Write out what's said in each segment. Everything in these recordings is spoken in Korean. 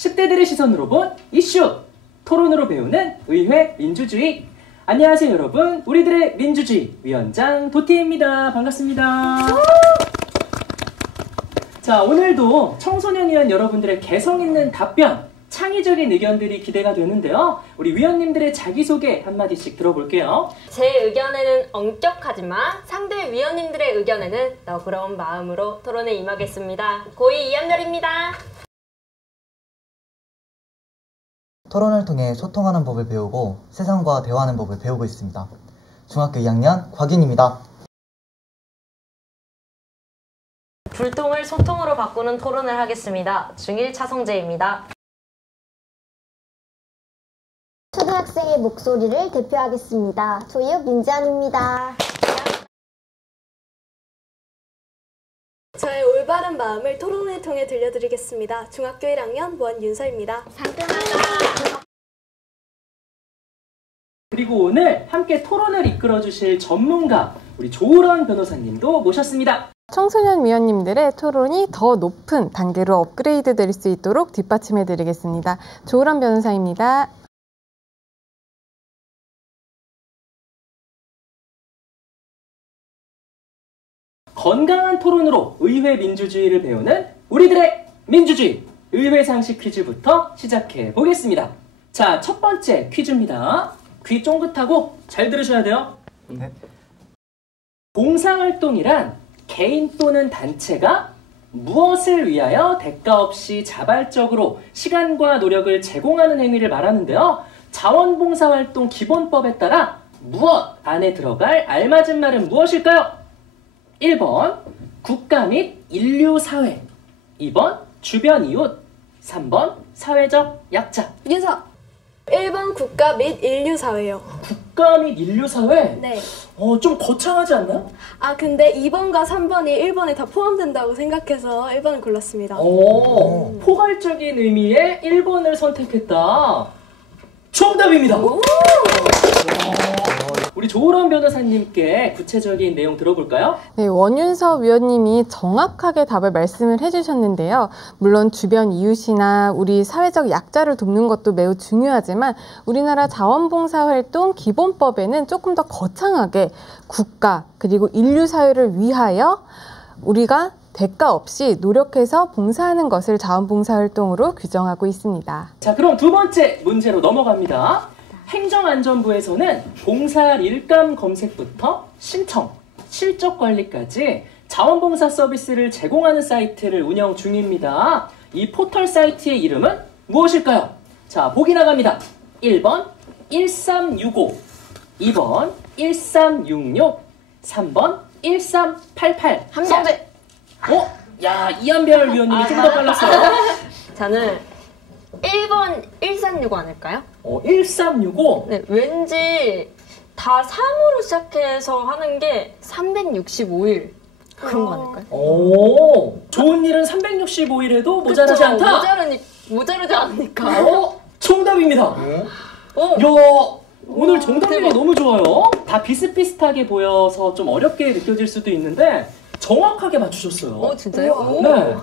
10대들의 시선으로 본 이슈! 토론으로 배우는 의회 민주주의! 안녕하세요 여러분, 우리들의 민주주의 위원장 도티입니다. 반갑습니다. 자, 오늘도 청소년 위원 여러분들의 개성있는 답변, 창의적인 의견들이 기대가 되는데요. 우리 위원님들의 자기소개 한마디씩 들어볼게요. 제 의견에는 엄격하지만 상대 위원님들의 의견에는 너그러운 마음으로 토론에 임하겠습니다. 고2 이한별입니다. 토론을 통해 소통하는 법을 배우고 세상과 대화하는 법을 배우고 있습니다. 중학교 2학년 곽윤입니다. 불통을 소통으로 바꾸는 토론을 하겠습니다. 중1 차성재입니다. 초등학생의 목소리를 대표하겠습니다. 조이욱 민지안입니다. 저의 올바른 마음을 토론을 통해 들려드리겠습니다. 중학교 1학년 원윤서입니다. 그리고 오늘 함께 토론을 이끌어 주실 전문가 우리 조으런 변호사님도 모셨습니다. 청소년 위원님들의 토론이 더 높은 단계로 업그레이드 될 수 있도록 뒷받침해 드리겠습니다. 조으런 변호사입니다. 건강한 토론으로 의회 민주주의를 배우는 우리들의 민주주의! 의회 상식 퀴즈부터 시작해 보겠습니다. 자, 첫 번째 퀴즈입니다. 귀 쫑긋하고 잘 들으셔야 돼요. 네. 봉사활동이란 개인 또는 단체가 무엇을 위하여 대가 없이 자발적으로 시간과 노력을 제공하는 행위를 말하는데요. 자원봉사활동 기본법에 따라 무엇 안에 들어갈 알맞은 말은 무엇일까요? 1번 국가 및 인류사회, 2번 주변 이웃, 3번 사회적 약자. 윤서! 1번 국가 및 인류사회요. 국가 및 인류사회? 네. 좀 거창하지 않나요? 아, 근데 2번과 3번이 1번에 다 포함된다고 생각해서 1번을 골랐습니다. 포괄적인 의미의 1번을 선택했다. 정답입니다. 우리 조으런 변호사님께 구체적인 내용 들어볼까요? 네, 원윤서 위원님이 정확하게 답을 말씀을 해주셨는데요. 물론 주변 이웃이나 우리 사회적 약자를 돕는 것도 매우 중요하지만 우리나라 자원봉사활동 기본법에는 조금 더 거창하게 국가 그리고 인류사회를 위하여 우리가 대가 없이 노력해서 봉사하는 것을 자원봉사활동으로 규정하고 있습니다. 자, 그럼 두 번째 문제로 넘어갑니다. 행정안전부에서는 봉사 일감 검색부터 신청, 실적 관리까지 자원봉사 서비스를 제공하는 사이트를 운영 중입니다. 이 포털 사이트의 이름은 무엇일까요? 자, 보기 나갑니다. 1번 1365, 2번 1366, 3번 1388. 한성재! 야, 이한별 위원님이 좀 더 빨랐어요. 저는 1번 1365 아닐까요? 1365? 네, 왠지 다 3으로 시작해서 하는 게 365일 그런 거 아닐까요? 좋은 일은 365일에도 모자라지 않다? 모자르지 않으니까. 정답입니다. 야, 오늘 정답률이 너무 좋아요. 다 비슷비슷하게 보여서 좀 어렵게 느껴질 수도 있는데 정확하게 맞추셨어요. 진짜요? 네.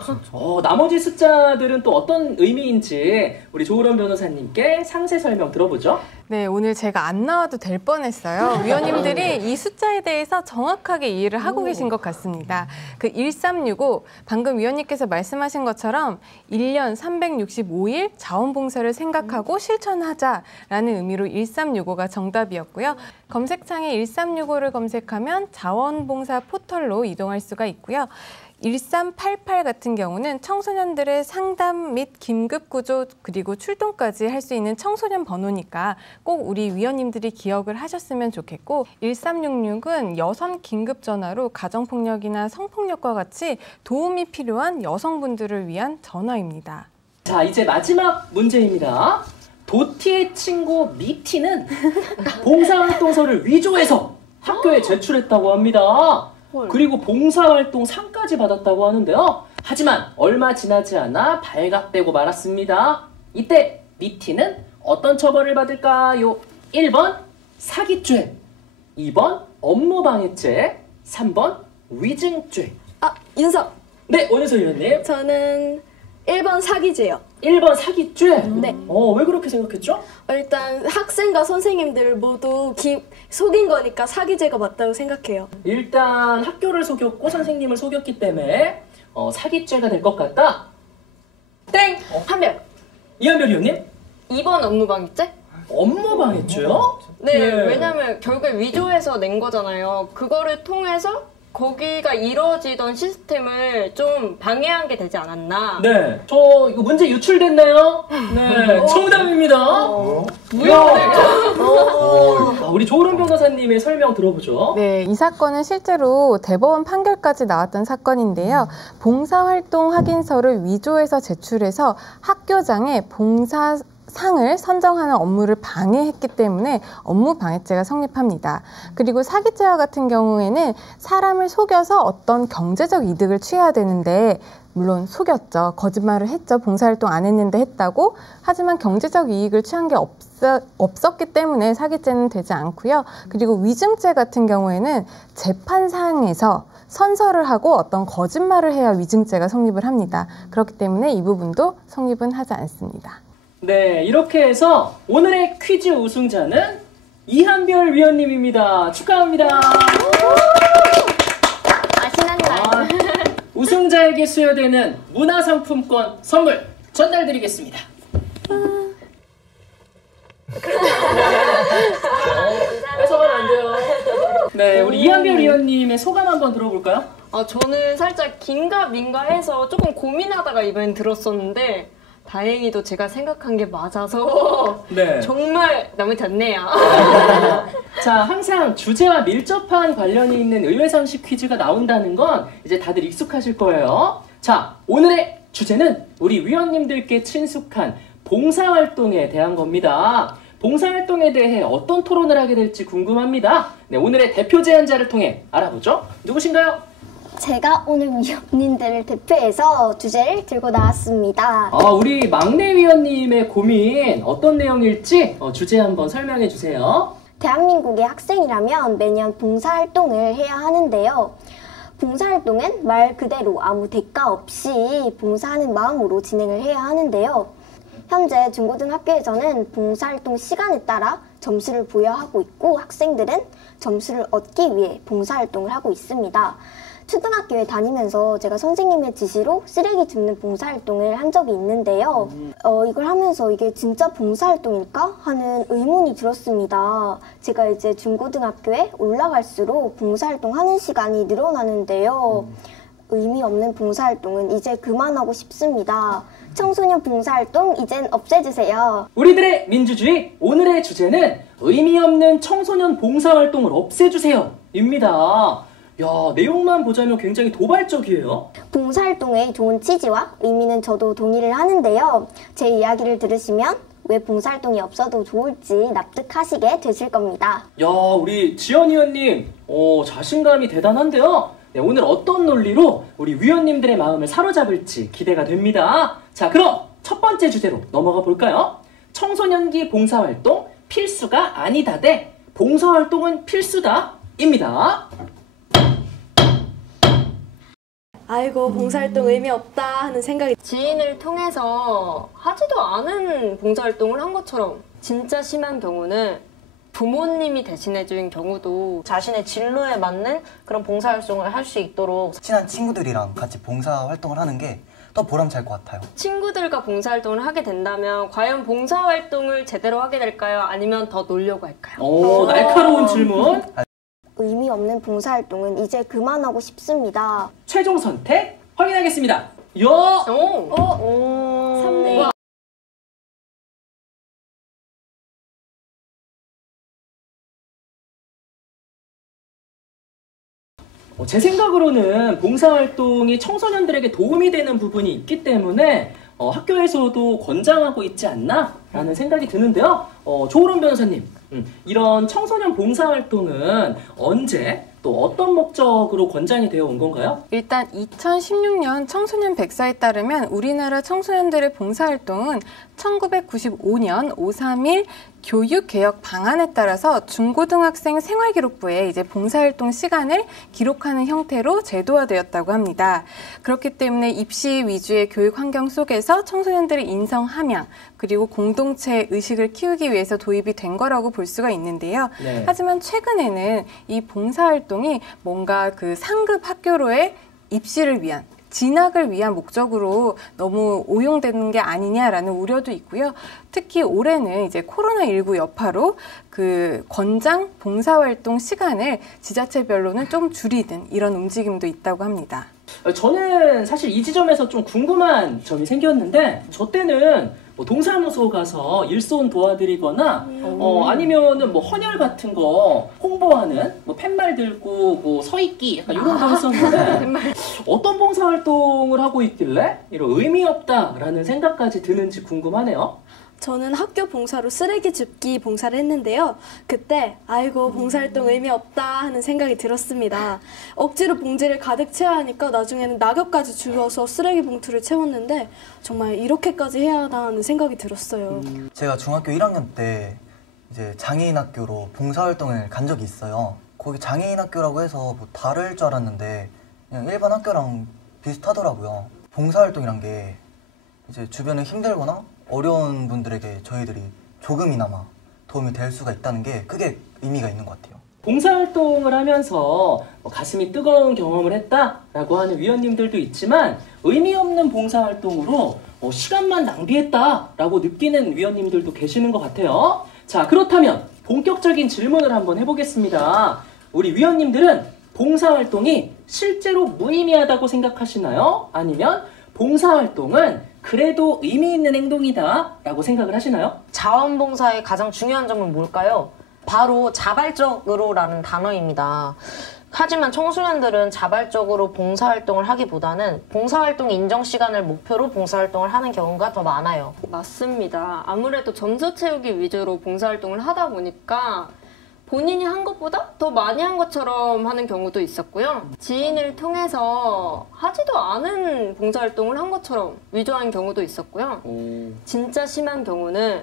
나머지 숫자들은 또 어떤 의미인지 우리 조으런 변호사님께 상세 설명 들어보죠. 네, 오늘 제가 안 나와도 될 뻔했어요. 위원님들이 이 숫자에 대해서 정확하게 이해를 하고 계신 것 같습니다. 그 1365, 방금 위원님께서 말씀하신 것처럼 1년 365일 자원봉사를 생각하고 실천하자라는 의미로 1365가 정답이었고요. 검색창에 1365를 검색하면 자원봉사 포털로 이동할 수가 있고요. 1388 같은 경우는 청소년들의 상담 및 긴급구조 그리고 출동까지 할 수 있는 청소년 번호니까 꼭 우리 위원님들이 기억을 하셨으면 좋겠고 1366은 여성 긴급전화로 가정폭력이나 성폭력과 같이 도움이 필요한 여성분들을 위한 전화입니다. 자, 이제 마지막 문제입니다. 도티의 친구 미티는 봉사활동서를 위조해서 학교에 제출했다고 합니다. 그리고 봉사활동 상까지 받았다고 하는데요. 하지만 얼마 지나지 않아 발각되고 말았습니다. 이때 미티는 어떤 처벌을 받을까요? 1번 사기죄, 2번 업무방해죄, 3번 위증죄. 윤서! 네, 원효서 위원님. 저는 1번 사기죄요. 1번 사기죄? 네. 왜 그렇게 생각했죠? 일단 학생과 선생님들 모두 속인 거니까 사기죄가 맞다고 생각해요. 일단 학교를 속였고 선생님을 속였기 때문에 사기죄가 될 것 같다. 땡! 한별. 이한별 의원님? 2번 업무방해죄? 업무방해죄요? 네, 네. 왜냐면 결국에 위조해서 낸 거잖아요. 그거를 통해서 거기가 이루어지던 시스템을 좀 방해한 게 되지 않았나. 네. 저 이거 문제 유출됐나요? 네. 정답입니다. 우리 조으론 변호사님의 설명 들어보죠. 네, 이 사건은 실제로 대법원 판결까지 나왔던 사건인데요. 봉사활동 확인서를 위조해서 제출해서 학교장에 봉사상을 선정하는 업무를 방해했기 때문에 업무방해죄가 성립합니다. 그리고 사기죄와 같은 경우에는 사람을 속여서 어떤 경제적 이득을 취해야 되는데 물론 속였죠. 거짓말을 했죠. 봉사활동 안 했는데 했다고. 하지만 경제적 이익을 취한 게 없었기 때문에 사기죄는 되지 않고요. 그리고 위증죄 같은 경우에는 재판상에서 선서를 하고 어떤 거짓말을 해야 위증죄가 성립을 합니다. 그렇기 때문에 이 부분도 성립은 하지 않습니다. 네, 이렇게 해서 오늘의 퀴즈 우승자는 이한별 위원님입니다. 축하합니다. 아시는 날. 우승자에게 수여되는 문화상품권 선물 전달드리겠습니다. 뺏어가면 안 돼요. 네, 우리 이한별 위원님의 소감 한번 들어볼까요? 저는 살짝 긴가민가 해서 조금 고민하다가 이번엔 들었었는데 다행히도 제가 생각한 게 맞아서 네. 정말 너무 좋네요. 자, 항상 주제와 밀접한 관련이 있는 의외상식 퀴즈가 나온다는 건 이제 다들 익숙하실 거예요. 자, 오늘의 주제는 우리 위원님들께 친숙한 봉사활동에 대한 겁니다. 봉사활동에 대해 어떤 토론을 하게 될지 궁금합니다. 네, 오늘의 대표 제안자를 통해 알아보죠. 누구신가요? 제가 오늘 위원님들을 대표해서 주제를 들고 나왔습니다. 우리 막내 위원님의 고민 어떤 내용일지 주제 한번 설명해 주세요. 대한민국의 학생이라면 매년 봉사활동을 해야 하는데요. 봉사활동은 말 그대로 아무 대가 없이 봉사하는 마음으로 진행을 해야 하는데요. 현재 중고등학교에서는 봉사활동 시간에 따라 점수를 부여하고 있고 학생들은 점수를 얻기 위해 봉사활동을 하고 있습니다. 초등학교에 다니면서 제가 선생님의 지시로 쓰레기 줍는 봉사활동을 한 적이 있는데요. 이걸 하면서 이게 진짜 봉사활동일까 하는 의문이 들었습니다. 제가 이제 중고등학교에 올라갈수록 봉사활동 하는 시간이 늘어나는데요. 의미 없는 봉사활동은 이제 그만하고 싶습니다. 청소년 봉사활동 이젠 없애주세요. 우리들의 민주주의 오늘의 주제는 의미 없는 청소년 봉사활동을 없애주세요 입니다. 야, 내용만 보자면 굉장히 도발적이에요. 봉사활동의 좋은 취지와 의미는 저도 동의를 하는데요. 제 이야기를 들으시면 왜 봉사활동이 없어도 좋을지 납득하시게 되실 겁니다. 야, 우리 지연 위원님 자신감이 대단한데요. 네, 오늘 어떤 논리로 우리 위원님들의 마음을 사로잡을지 기대가 됩니다. 자, 그럼 첫 번째 주제로 넘어가 볼까요? 청소년기 봉사활동 필수가 아니다 대 봉사활동은 필수다 입니다. 아이고 봉사활동 의미 없다 하는 생각이 지인을 통해서 하지도 않은 봉사활동을 한 것처럼 진짜 심한 경우는 부모님이 대신해준 경우도 자신의 진로에 맞는 그런 봉사활동을 할 수 있도록 친한 친구들이랑 같이 봉사활동을 하는 게 더 보람찰 것 같아요. 친구들과 봉사활동을 하게 된다면 과연 봉사활동을 제대로 하게 될까요? 아니면 더 놀려고 할까요? 날카로운 질문. 의미 없는 봉사활동은 이제 그만하고 싶습니다. 최종 선택 확인하겠습니다. 야! 3대2. 제 생각으로는 봉사활동이 청소년들에게 도움이 되는 부분이 있기 때문에 학교에서도 권장하고 있지 않나? 라는 생각이 드는데요. 조으론 변호사님, 이런 청소년 봉사활동은 언제 또 어떤 목적으로 권장이 되어 온 건가요? 일단 2016년 청소년 백서에 따르면 우리나라 청소년들의 봉사활동은 1995년 531 교육개혁 방안에 따라서 중고등학생 생활기록부에 이제 봉사활동 시간을 기록하는 형태로 제도화되었다고 합니다. 그렇기 때문에 입시 위주의 교육 환경 속에서 청소년들의 인성 함양 그리고 공동체 의식을 키우기 위해서 도입이 된 거라고 볼 수가 있는데요. 네. 하지만 최근에는 이 봉사활동이 뭔가 그 상급 학교로의 입시를 위한 진학을 위한 목적으로 너무 오용되는 게 아니냐라는 우려도 있고요. 특히 올해는 이제 코로나19 여파로 그 권장 봉사활동 시간을 지자체별로는 좀 줄이든 이런 움직임도 있다고 합니다. 저는 사실 이 지점에서 좀 궁금한 점이 생겼는데 저 때는 뭐 동사무소 가서 일손 도와드리거나 아니면은 뭐 헌혈 같은 거 홍보하는 뭐 팻말 들고 뭐 서있기 약간 이런 거 했었는데 어떤 봉사활동을 하고 있길래 이런 의미 없다라는 생각까지 드는지 궁금하네요. 저는 학교 봉사로 쓰레기 줍기 봉사를 했는데요. 그때 아이고 봉사활동 의미 없다 하는 생각이 들었습니다. 억지로 봉지를 가득 채워야 하니까 나중에는 낙엽까지 주워서 쓰레기 봉투를 채웠는데 정말 이렇게까지 해야 하나 하는 생각이 들었어요. 제가 중학교 1학년 때 이제 장애인 학교로 봉사활동을 간 적이 있어요. 거기 장애인 학교라고 해서 뭐 다를 줄 알았는데 그냥 일반 학교랑 비슷하더라고요. 봉사활동이란 게 이제 주변에 힘들거나 어려운 분들에게 저희들이 조금이나마 도움이 될 수가 있다는 게 크게 의미가 있는 것 같아요. 봉사활동을 하면서 가슴이 뜨거운 경험을 했다라고 하는 위원님들도 있지만 의미 없는 봉사활동으로 시간만 낭비했다라고 느끼는 위원님들도 계시는 것 같아요. 자, 그렇다면 본격적인 질문을 한번 해보겠습니다. 우리 위원님들은 봉사활동이 실제로 무의미하다고 생각하시나요? 아니면 봉사활동은 그래도 의미 있는 행동이다 라고 생각을 하시나요? 자원봉사의 가장 중요한 점은 뭘까요? 바로 자발적으로라는 단어입니다. 하지만 청소년들은 자발적으로 봉사활동을 하기보다는 봉사활동 인정 시간을 목표로 봉사활동을 하는 경우가 더 많아요. 맞습니다. 아무래도 점수 채우기 위주로 봉사활동을 하다 보니까 본인이 한 것보다 더 많이 한 것처럼 하는 경우도 있었고요. 지인을 통해서 하지도 않은 봉사활동을 한 것처럼 위조한 경우도 있었고요. 진짜 심한 경우는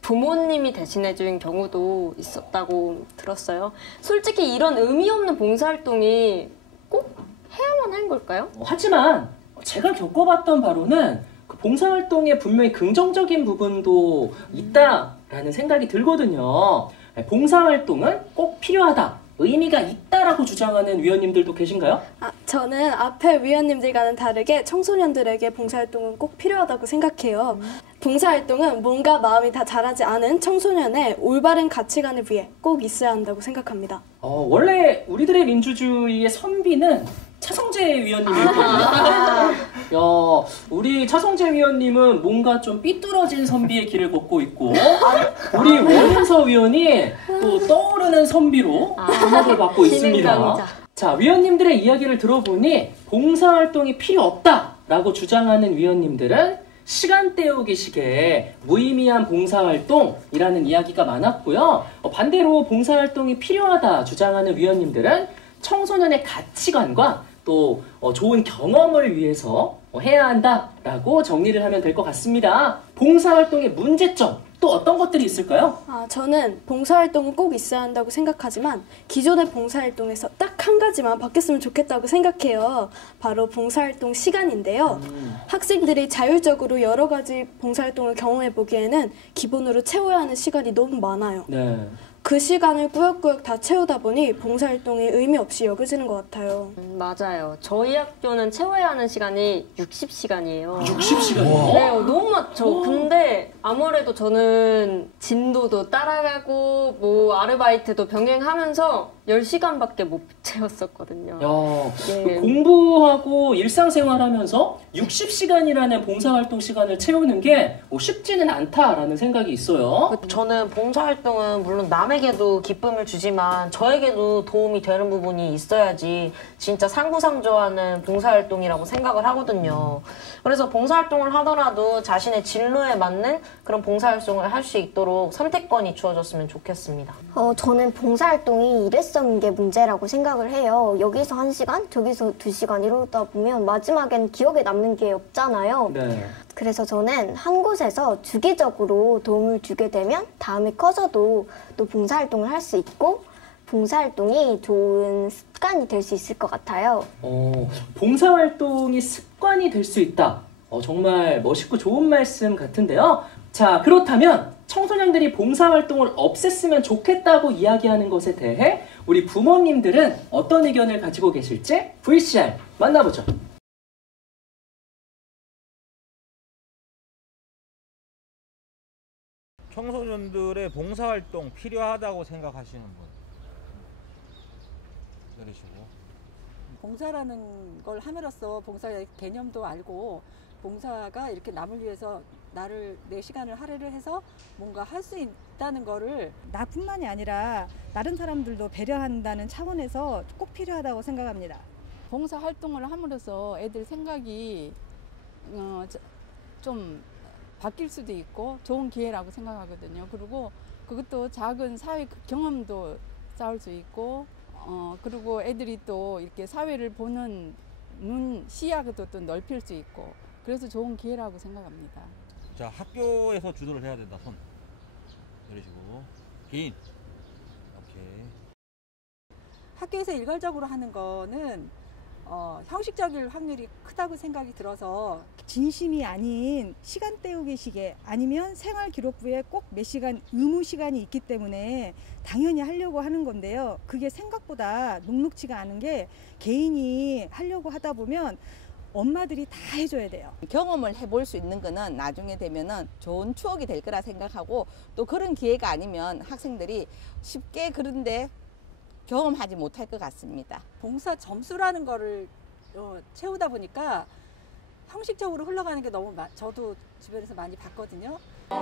부모님이 대신해준 경우도 있었다고 들었어요. 솔직히 이런 의미 없는 봉사활동이 꼭 해야만 하는 걸까요? 하지만 제가 겪어봤던 바로는 그 봉사활동에 분명히 긍정적인 부분도 있다라는 생각이 들거든요. 봉사활동은 꼭 필요하다, 의미가 있다라고 주장하는 위원님들도 계신가요? 저는 앞에 위원님들과는 다르게 청소년들에게 봉사활동은 꼭 필요하다고 생각해요. 봉사활동은 몸과 마음이 다 자라지 않은 청소년의 올바른 가치관을 위해 꼭 있어야 한다고 생각합니다. 원래 우리들의 민주주의의 선비는 차성재 위원님이거든요. 우리 차성재 위원님은 뭔가 좀 삐뚤어진 선비의 길을 걷고 있고 우리 원윤서 위원이 또 떠오르는 선비로 주목을 받고 있습니다. 자, 위원님들의 이야기를 들어보니 봉사활동이 필요 없다라고 주장하는 위원님들은 시간 때우기식의 무의미한 봉사활동이라는 이야기가 많았고요. 반대로 봉사활동이 필요하다 주장하는 위원님들은 청소년의 가치관과 또 좋은 경험을 위해서 해야 한다라고 정리를 하면 될 것 같습니다. 봉사활동의 문제점 또 어떤 것들이 있을까요? 저는 봉사활동은 꼭 있어야 한다고 생각하지만 기존의 봉사활동에서 딱 한 가지만 바뀌었으면 좋겠다고 생각해요. 바로 봉사활동 시간인데요. 학생들이 자율적으로 여러 가지 봉사활동을 경험해 보기에는 기본으로 채워야 하는 시간이 너무 많아요. 네. 그 시간을 꾸역꾸역 다 채우다 보니 봉사활동이 의미 없이 여겨지는 것 같아요. 맞아요. 저희 학교는 채워야 하는 시간이 60시간이에요. 60시간이요? 네, 너무 많죠. 근데 아무래도 저는 진도도 따라가고 뭐 아르바이트도 병행하면서 10시간밖에 못 채웠었거든요. 네. 공부하고 일상생활하면서 60시간이라는 봉사활동 시간을 채우는 게 쉽지는 않다라는 생각이 있어요. 저는 봉사활동은 물론 남에게도 기쁨을 주지만 저에게도 도움이 되는 부분이 있어야지 진짜 상부상조하는 봉사활동이라고 생각을 하거든요. 그래서 봉사활동을 하더라도 자신의 진로에 맞는 그런 봉사활동을 할 수 있도록 선택권이 주어졌으면 좋겠습니다. 저는 봉사활동이 이랬어야 효율적인 게 문제라고 생각을 해요. 여기서 1시간, 저기서 2시간 이러다 보면 마지막엔 기억에 남는 게 없잖아요. 네. 그래서 저는 한 곳에서 주기적으로 도움을 주게 되면 다음에 커서도 또 봉사활동을 할 수 있고 봉사활동이 좋은 습관이 될 수 있을 것 같아요. 봉사활동이 습관이 될 수 있다. 정말 멋있고 좋은 말씀 같은데요. 자, 그렇다면 청소년들이 봉사활동을 없앴으면 좋겠다고 이야기하는 것에 대해 우리 부모님들은 어떤 의견을 가지고 계실지 VCR 만나보죠. 청소년들의 봉사활동 필요하다고 생각하시는 분 내리시고. 봉사라는 걸 함으로써 봉사의 개념도 알고 봉사가 이렇게 남을 위해서 내 시간을 할애를 해서 뭔가 할 수 있다는 거를 나뿐만이 아니라 다른 사람들도 배려한다는 차원에서 꼭 필요하다고 생각합니다. 봉사활동을 함으로써 애들 생각이 좀 바뀔 수도 있고 좋은 기회라고 생각하거든요. 그리고 그것도 작은 사회 경험도 쌓을 수 있고 그리고 애들이 또 이렇게 사회를 보는 시야도 또 넓힐 수 있고 그래서 좋은 기회라고 생각합니다. 자, 학교에서 주도를 해야 된다. 손 내리시고. 개인. 오케이. 학교에서 일괄적으로 하는 거는 형식적일 확률이 크다고 생각이 들어서 진심이 아닌 시간 때우기 시계 아니면 생활기록부에 꼭 몇 시간 의무 시간이 있기 때문에 당연히 하려고 하는 건데요. 그게 생각보다 녹록지가 않은 게 개인이 하려고 하다 보면 엄마들이 다 해줘야 돼요. 경험을 해볼 수 있는 거는 나중에 되면은 좋은 추억이 될 거라 생각하고 또 그런 기회가 아니면 학생들이 쉽게 그런데 경험하지 못할 것 같습니다. 봉사 점수라는 거를 채우다 보니까 형식적으로 흘러가는 게 너무 저도 주변에서 많이 봤거든요. 네.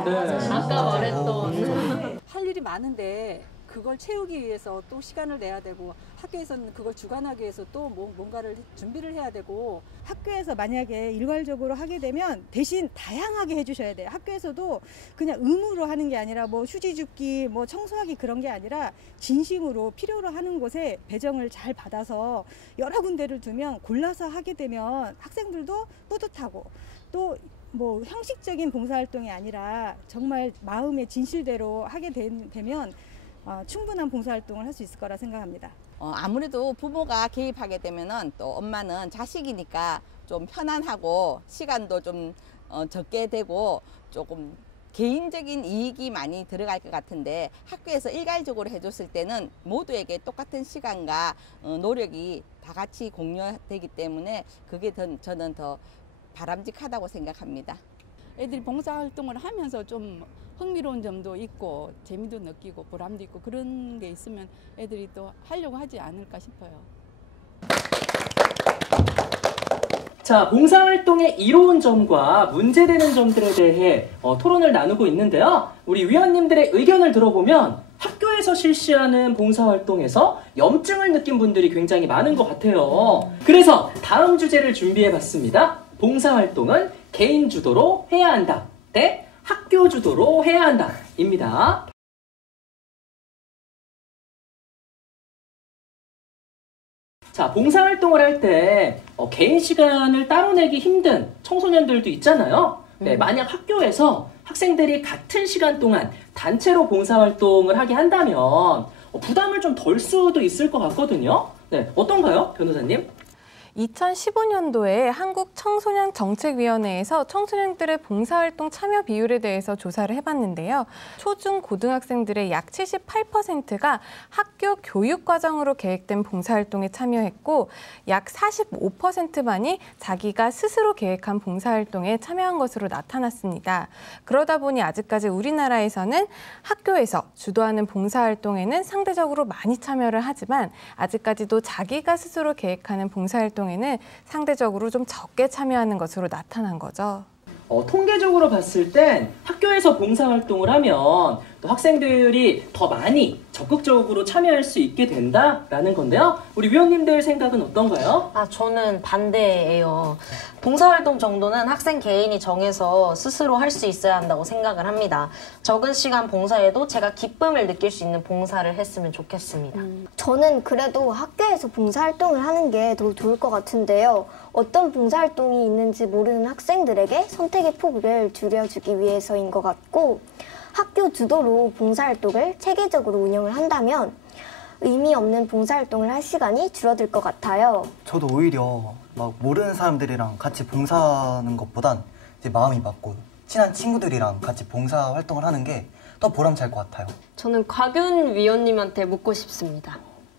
아까 말했던 할 일이 많은데 그걸 채우기 위해서 또 시간을 내야 되고 학교에서는 그걸 주관하기 위해서 또 뭔가를 준비를 해야 되고 학교에서 만약에 일괄적으로 하게 되면 대신 다양하게 해주셔야 돼요. 학교에서도 그냥 의무로 하는 게 아니라 뭐 휴지 줍기, 뭐 청소하기 그런 게 아니라 진심으로 필요로 하는 곳에 배정을 잘 받아서 여러 군데를 두면 골라서 하게 되면 학생들도 뿌듯하고 또 뭐 형식적인 봉사활동이 아니라 정말 마음의 진실대로 하게 되면 충분한 봉사활동을 할 수 있을 거라 생각합니다. 아무래도 부모가 개입하게 되면은 또 엄마는 자식이니까 좀 편안하고 시간도 좀 적게 되고 조금 개인적인 이익이 많이 들어갈 것 같은데 학교에서 일괄적으로 해줬을 때는 모두에게 똑같은 시간과 노력이 다 같이 공유되기 때문에 그게 저는 더 바람직하다고 생각합니다. 애들이 봉사활동을 하면서 좀 흥미로운 점도 있고 재미도 느끼고 보람도 있고 그런 게 있으면 애들이 또 하려고 하지 않을까 싶어요. 자, 봉사활동의 이로운 점과 문제되는 점들에 대해 토론을 나누고 있는데요. 우리 위원님들의 의견을 들어보면 학교에서 실시하는 봉사활동에서 염증을 느낀 분들이 굉장히 많은 것 같아요. 그래서 다음 주제를 준비해봤습니다. 봉사활동은 개인 주도로 해야 한다 대 학교 주도로 해야 한다 입니다. 자, 봉사활동을 할 때 개인 시간을 따로 내기 힘든 청소년들도 있잖아요. 네, 만약 학교에서 학생들이 같은 시간 동안 단체로 봉사활동을 하게 한다면 부담을 좀 덜 수도 있을 것 같거든요. 네, 어떤가요, 변호사님? 2015년도에 한국청소년정책위원회에서 청소년들의 봉사활동 참여 비율에 대해서 조사를 해봤는데요. 초중 고등학생들의 약 78%가 학교 교육과정으로 계획된 봉사활동에 참여했고 약 45%만이 자기가 스스로 계획한 봉사활동에 참여한 것으로 나타났습니다. 그러다 보니 아직까지 우리나라에서는 학교에서 주도하는 봉사활동에는 상대적으로 많이 참여를 하지만 아직까지도 자기가 스스로 계획하는 봉사활동 에는 상대적으로 좀 적게 참여하는 것으로 나타난 거죠. 통계적으로 봤을 땐 학교에서 봉사활동을 하면 또 학생들이 더 많이 적극적으로 참여할 수 있게 된다라는 건데요. 우리 위원님들 생각은 어떤가요? 저는 반대예요. 봉사활동 정도는 학생 개인이 정해서 스스로 할 수 있어야 한다고 생각을 합니다. 적은 시간 봉사에도 제가 기쁨을 느낄 수 있는 봉사를 했으면 좋겠습니다. 저는 그래도 학교에서 봉사활동을 하는 게 더 좋을 것 같은데요. 어떤 봉사활동이 있는지 모르는 학생들에게 선택의 폭을 줄여주기 위해서인 것 같고, 학교 주도로 봉사활동을 체계적으로 운영을 한다면 의미 없는 봉사활동을 할 시간이 줄어들 것 같아요. 저도 오히려 막 모르는 사람들이랑 같이 봉사하는 것보단 이제 마음이 맞고 친한 친구들이랑 같이 봉사활동을 하는 게 더 보람찰 것 같아요. 저는 곽윤 위원님한테 묻고 싶습니다.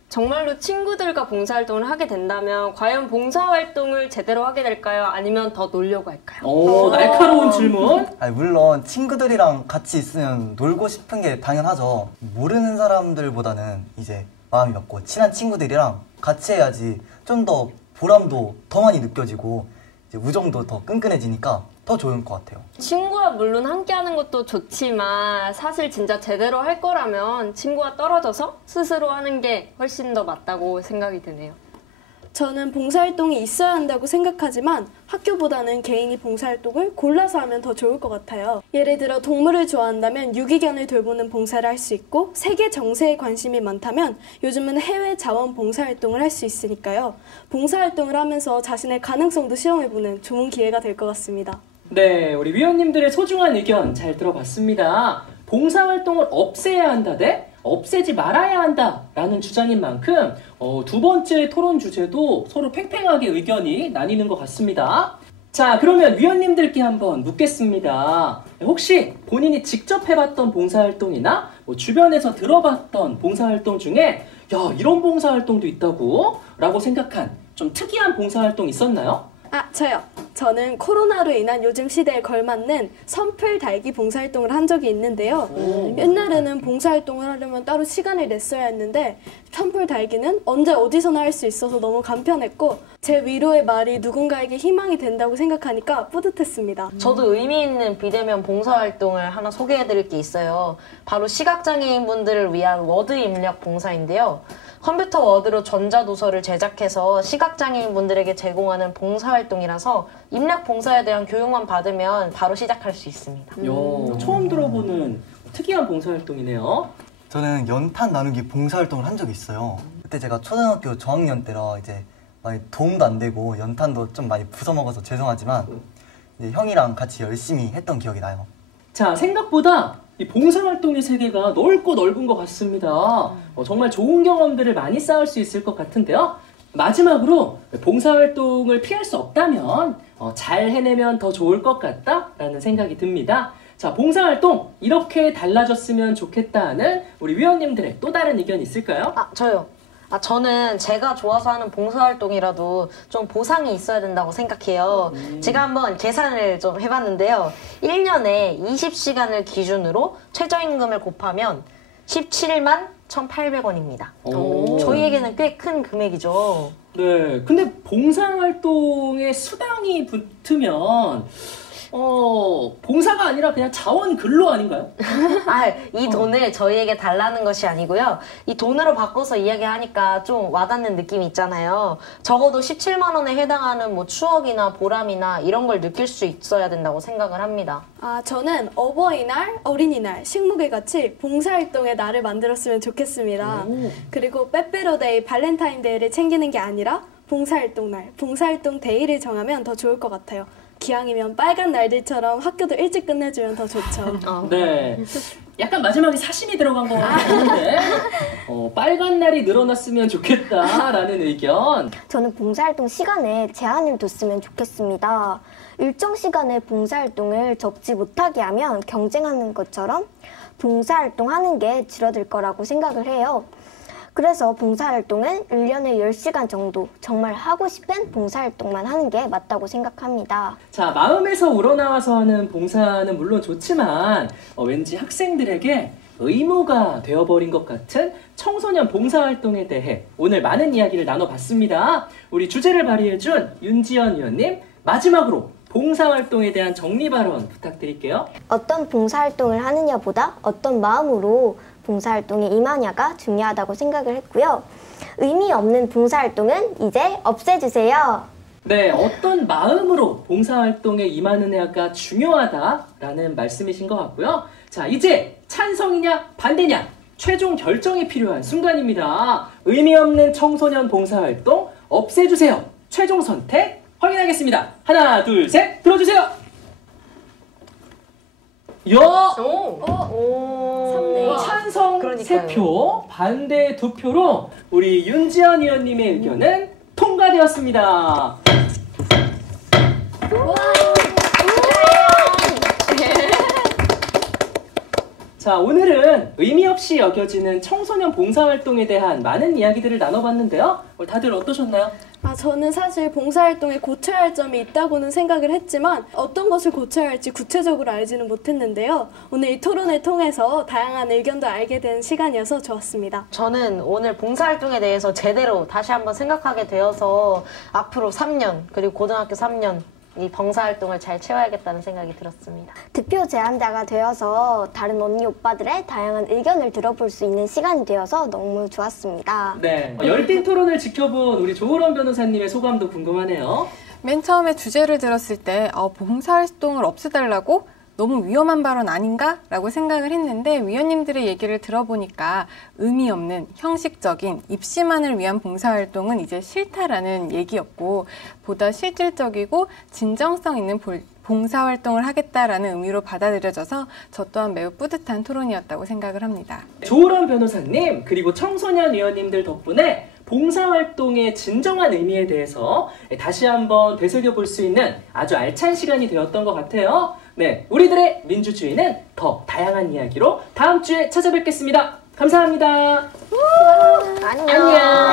정말로 친구들과 봉사활동을 하게 된다면 과연 봉사활동을 제대로 하게 될까요? 아니면 더 놀려고 할까요? 오, 날카로운 질문. 물론 친구들이랑 같이 있으면 놀고 싶은 게 당연하죠. 모르는 사람들보다는 이제 마음이 맞고 친한 친구들이랑 같이 해야지 좀 더 보람도 더 많이 느껴지고 이제 우정도 더 끈끈해지니까 더 좋은 것 같아요. 친구와 물론 함께하는 것도 좋지만 사실 진짜 제대로 할 거라면 친구와 떨어져서 스스로 하는 게 훨씬 더 맞다고 생각이 드네요. 저는 봉사활동이 있어야 한다고 생각하지만 학교보다는 개인이 봉사활동을 골라서 하면 더 좋을 것 같아요. 예를 들어 동물을 좋아한다면 유기견을 돌보는 봉사를 할 수 있고 세계 정세에 관심이 많다면 요즘은 해외 자원 봉사활동을 할 수 있으니까요. 봉사활동을 하면서 자신의 가능성도 시험해보는 좋은 기회가 될 것 같습니다. 네, 우리 위원님들의 소중한 의견 잘 들어봤습니다. 봉사활동을 없애야 한다 대 없애지 말아야 한다라는 주장인 만큼 두 번째 토론 주제도 서로 팽팽하게 의견이 나뉘는 것 같습니다. 자, 그러면 위원님들께 한번 묻겠습니다. 혹시 본인이 직접 해봤던 봉사활동이나 주변에서 들어봤던 봉사활동 중에 야, 이런 봉사활동도 있다고? 라고 생각한 좀 특이한 봉사활동 있었나요? 저요. 저는 코로나로 인한 요즘 시대에 걸맞는 선풀 달기 봉사활동을 한 적이 있는데요. 옛날에는 봉사활동을 하려면 따로 시간을 냈어야 했는데 선풀 달기는 언제 어디서나 할 수 있어서 너무 간편했고 제 위로의 말이 누군가에게 희망이 된다고 생각하니까 뿌듯했습니다. 저도 의미 있는 비대면 봉사활동을 하나 소개해드릴 게 있어요. 바로 시각장애인분들을 위한 워드 입력 봉사인데요. 컴퓨터 워드로 전자도서를 제작해서 시각장애인분들에게 제공하는 봉사활동이라서 입력 봉사에 대한 교육만 받으면 바로 시작할 수 있습니다. 처음 들어보는 특이한 봉사활동이네요. 저는 연탄 나누기 봉사활동을 한 적이 있어요. 그때 제가 초등학교 저학년 때라 이제 많이 도움도 안 되고 연탄도 좀 많이 부숴먹어서 죄송하지만 이제 형이랑 같이 열심히 했던 기억이 나요. 자, 생각보다 이 봉사활동의 세계가 넓고 넓은 것 같습니다. 정말 좋은 경험들을 많이 쌓을 수 있을 것 같은데요. 마지막으로 봉사활동을 피할 수 없다면 잘 해내면 더 좋을 것 같다라는 생각이 듭니다. 자, 봉사활동 이렇게 달라졌으면 좋겠다 하는 우리 위원님들의 또 다른 의견 있을까요? 저요. 저는 제가 좋아서 하는 봉사활동이라도 좀 보상이 있어야 된다고 생각해요. 제가 한번 계산을 좀 해봤는데요. 1년에 20시간을 기준으로 최저임금을 곱하면 17만 1,800원입니다. 저희에게는 꽤 큰 금액이죠. 네, 근데 봉사활동에 수당이 붙으면 봉사가 아니라 그냥 자원근로 아닌가요? 이 돈을 저희에게 달라는 것이 아니고요. 이 돈으로 바꿔서 이야기하니까 좀 와닿는 느낌이 있잖아요. 적어도 17만 원에 해당하는 추억이나 보람이나 이런 걸 느낄 수 있어야 된다고 생각을 합니다. 저는 어버이날, 어린이날, 식목일 같이 봉사활동의 날을 만들었으면 좋겠습니다. 그리고 빼빼로데이, 발렌타인데이를 챙기는 게 아니라 봉사활동 날, 봉사활동 데이를 정하면 더 좋을 것 같아요. 기왕이면 빨간 날들처럼 학교도 일찍 끝내주면 더 좋죠. 네. 약간 마지막에 사심이 들어간 것 같은데 빨간 날이 늘어났으면 좋겠다라는 의견. 저는 봉사활동 시간에 제한을 뒀으면 좋겠습니다. 일정 시간에 봉사활동을 접지 못하게 하면 경쟁하는 것처럼 봉사활동하는 게 줄어들 거라고 생각을 해요. 그래서 봉사활동은 1년에 10시간 정도 정말 하고 싶은 봉사활동만 하는 게 맞다고 생각합니다. 자, 마음에서 우러나와서 하는 봉사는 물론 좋지만 왠지 학생들에게 의무가 되어버린 것 같은 청소년 봉사활동에 대해 오늘 많은 이야기를 나눠봤습니다. 우리 주제를 발의해준 윤지연 위원님, 마지막으로 봉사활동에 대한 정리 발언 부탁드릴게요. 어떤 봉사활동을 하느냐보다 어떤 마음으로 봉사활동에 임하냐가 중요하다고 생각을 했고요. 의미 없는 봉사활동은 이제 없애주세요. 네, 어떤 마음으로 봉사활동에 임하느냐가 중요하다라는 말씀이신 것 같고요. 자, 이제 찬성이냐 반대냐 최종 결정이 필요한 순간입니다. 의미 없는 청소년 봉사활동 없애주세요. 최종 선택 확인하겠습니다. 하나, 둘, 셋, 들어주세요. 찬성 3표, 반대 2표로 우리 윤지연 의원님의 의견은 통과되었습니다. 자, 오늘은 의미 없이 여겨지는 청소년 봉사활동에 대한 많은 이야기들을 나눠봤는데요. 다들 어떠셨나요? 저는 사실 봉사활동에 고쳐야 할 점이 있다고는 생각을 했지만 어떤 것을 고쳐야 할지 구체적으로 알지는 못했는데요. 오늘 이 토론을 통해서 다양한 의견도 알게 된 시간이어서 좋았습니다. 저는 오늘 봉사활동에 대해서 제대로 다시 한번 생각하게 되어서 앞으로 3년 그리고 고등학교 3년 이 봉사활동을 잘 채워야겠다는 생각이 들었습니다. 득표 제안자가 되어서 다른 언니 오빠들의 다양한 의견을 들어볼 수 있는 시간이 되어서 너무 좋았습니다. 네, 열띤 토론을 지켜본 우리 조으론 변호사님의 소감도 궁금하네요. 맨 처음에 주제를 들었을 때 봉사활동을 없애달라고? 너무 위험한 발언 아닌가? 라고 생각을 했는데 위원님들의 얘기를 들어보니까 의미 없는 형식적인 입시만을 위한 봉사활동은 이제 싫다라는 얘기였고 보다 실질적이고 진정성 있는 봉사활동을 하겠다라는 의미로 받아들여져서 저 또한 매우 뿌듯한 토론이었다고 생각을 합니다. 조으론 변호사님 그리고 청소년 위원님들 덕분에 봉사활동의 진정한 의미에 대해서 다시 한번 되새겨볼 수 있는 아주 알찬 시간이 되었던 것 같아요. 네, 우리들의 민주주의는 더 다양한 이야기로 다음 주에 찾아뵙겠습니다. 감사합니다. 안녕.